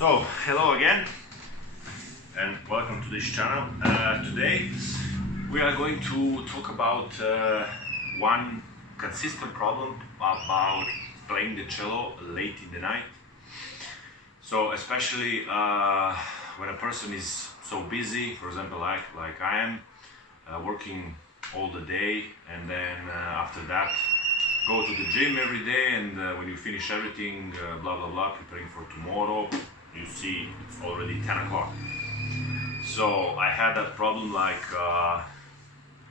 So, hello again and welcome to this channel. Today we are going to talk about one consistent problem about playing the cello late in the night. So especially when a person is so busy, for example like I am, working all the day, and then after that go to the gym every day, and when you finish everything, blah blah blah, preparing for tomorrow, you see it's already 10 o'clock. So I had that problem like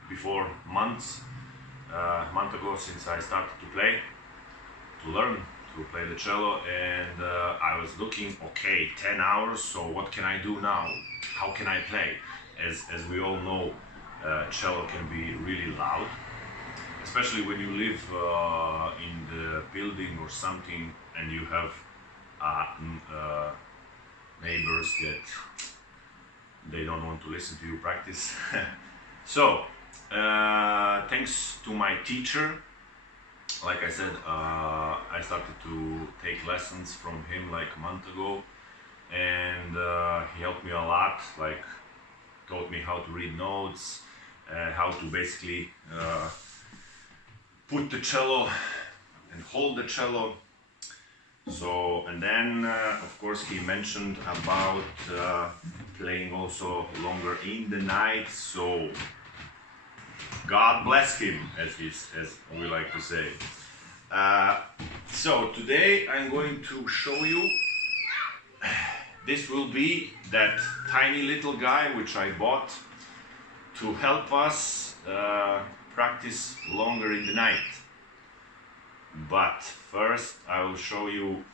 before month ago, since I started to learn to play the cello, and I was looking, okay, 10 hours, so what can I do now? How can I play? As we all know, cello can be really loud, especially when you live in the building or something and you have neighbors that they don't want to listen to you practice. So thanks to my teacher, like I said, I started to take lessons from him like a month ago, and he helped me a lot, like taught me how to read notes, how to basically put the cello and hold the cello. So, and then of course he mentioned about playing also longer in the night, so God bless him, as we like to say. So today I'm going to show you, this will be that tiny little guy which I bought to help us practice longer in the night. But first I will show you,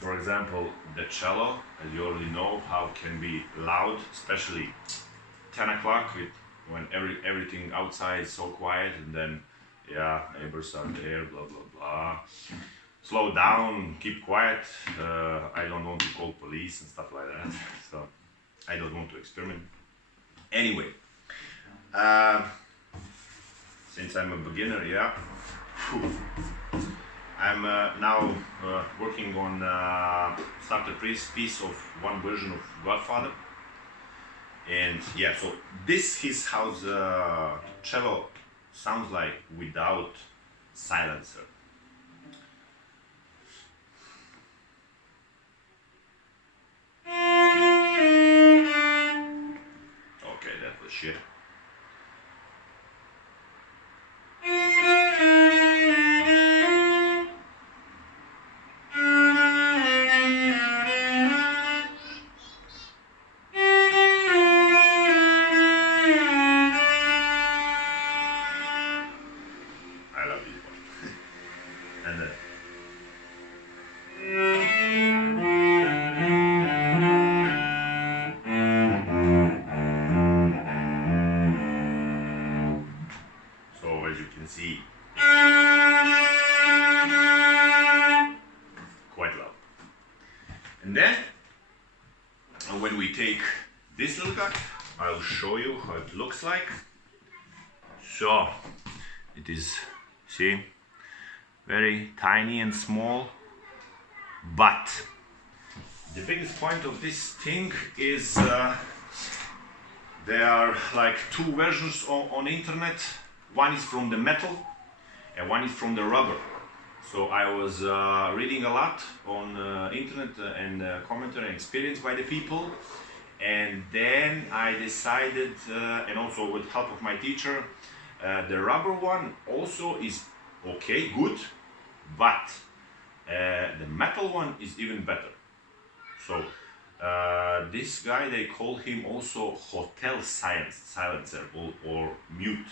for example, the cello. As you already know, how it can be loud, especially 10 o'clock when everything outside is so quiet, and then yeah, neighbors are there, blah blah blah. Slow down, keep quiet. I don't want to call police and stuff like that, so I don't want to experiment. Anyway, since I'm a beginner, yeah, I'm now working on started piece of one version of Godfather, and yeah, so this is how the cello sounds like without silencer. Okay, that was shit. I love this one. And then so as you can see, quite loud. And then when we take this little guy, I'll show you how it looks like. So it is, see, very tiny and small, but the biggest point of this thing is there are like two versions on internet. One is from the metal and one is from the rubber. So I was reading a lot on internet and commentary and experience by the people, and then I decided, and also with help of my teacher, the rubber one also is okay, good, but the metal one is even better. So this guy, they call him also hotel silencer or mute.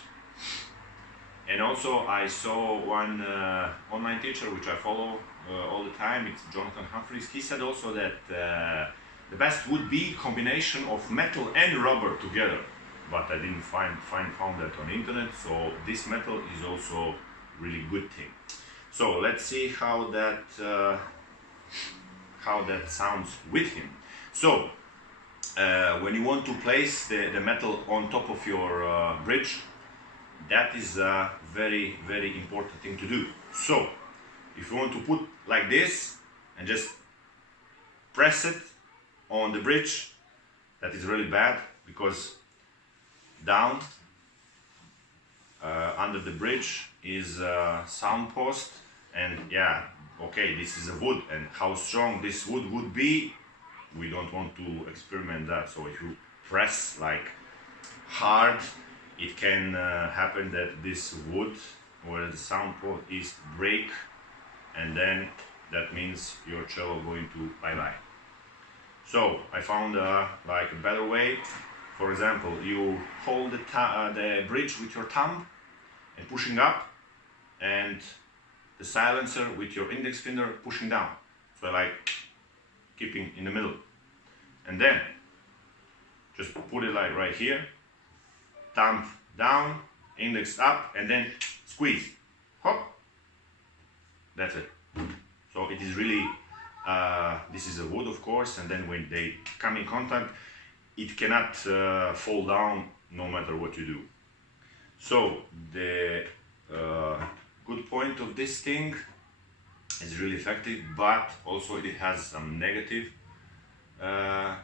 And also I saw one online teacher which I follow all the time, it's Jonathan Humphreys. He said also that the best would be combination of metal and rubber together, but I didn't found that on internet. So this metal is also really good thing. So let's see how that sounds with him. So when you want to place the metal on top of your bridge, that is a very, very important thing to do. So if you want to put like this and just press it on the bridge. That is really bad, because down under the bridge is a sound post, and yeah, okay, this is a wood, and how strong this wood would be, we don't want to experiment that. So if you press like hard, it can happen that this wood or the sound post is break, and then that means your cello going to bye-bye. So I found like a better way. For example, you hold the bridge with your thumb and pushing up, and the silencer with your index finger pushing down. So like keeping in the middle. And then just put it like right here, thumb down, index up, and then squeeze. Hop. That's it. So it is really, this is a wood of course, and then when they come in contact, it cannot fall down no matter what you do. So the good point of this thing is really effective, but also it has some negative, how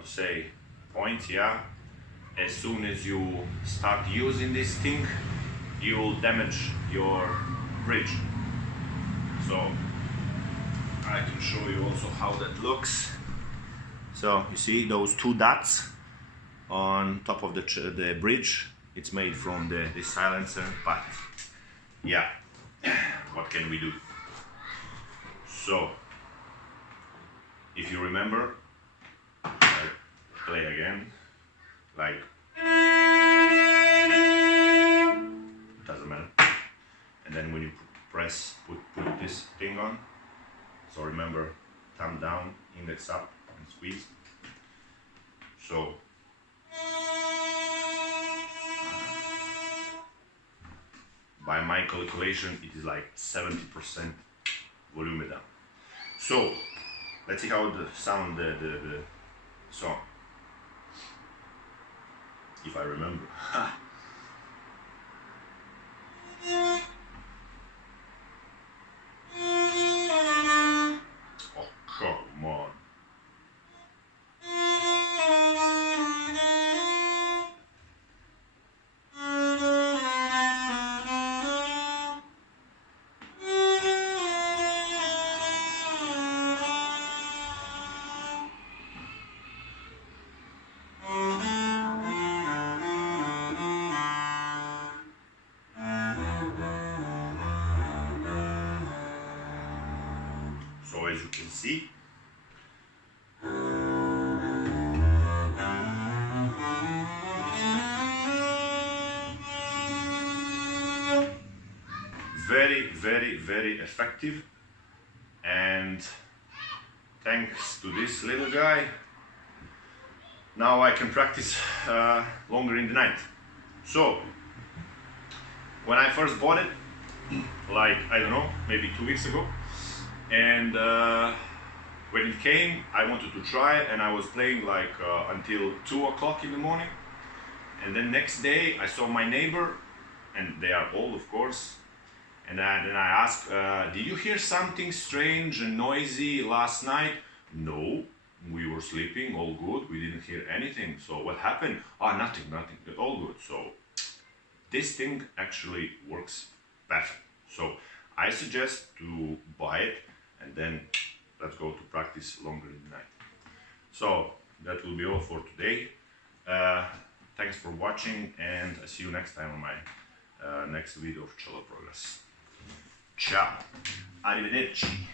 to say, points, yeah. As soon as you start using this thing, you will damage your bridge. So I can show you also how that looks. So you see those two dots on top of the bridge. It's made from the silencer, but yeah, what can we do? So if you remember, I'll play again, like, doesn't matter. And then when you press, put this thing on. So remember, thumb down, index up, and squeeze. So by my calculation, it is like 70% volume down. So let's see how the sound the song, if I remember. Oh, come on. So as you can see, very effective, and thanks to this little guy, now I can practice longer in the night. So when I first bought it, like, I don't know, maybe 2 weeks ago, and when it came, I wanted to try, and I was playing like until 2 o'clock in the morning. And then next day I saw my neighbor, and they are old of course, and then I asked, did you hear something strange and noisy last night? No, we were sleeping, all good, we didn't hear anything. So what happened? Ah, nothing, all good. So this thing actually works perfect. So I suggest to buy it, and then let's go to practice longer in the night. So that will be all for today. Thanks for watching, and I see you next time on my next video of Cello Progress. Ciao, arrivederci.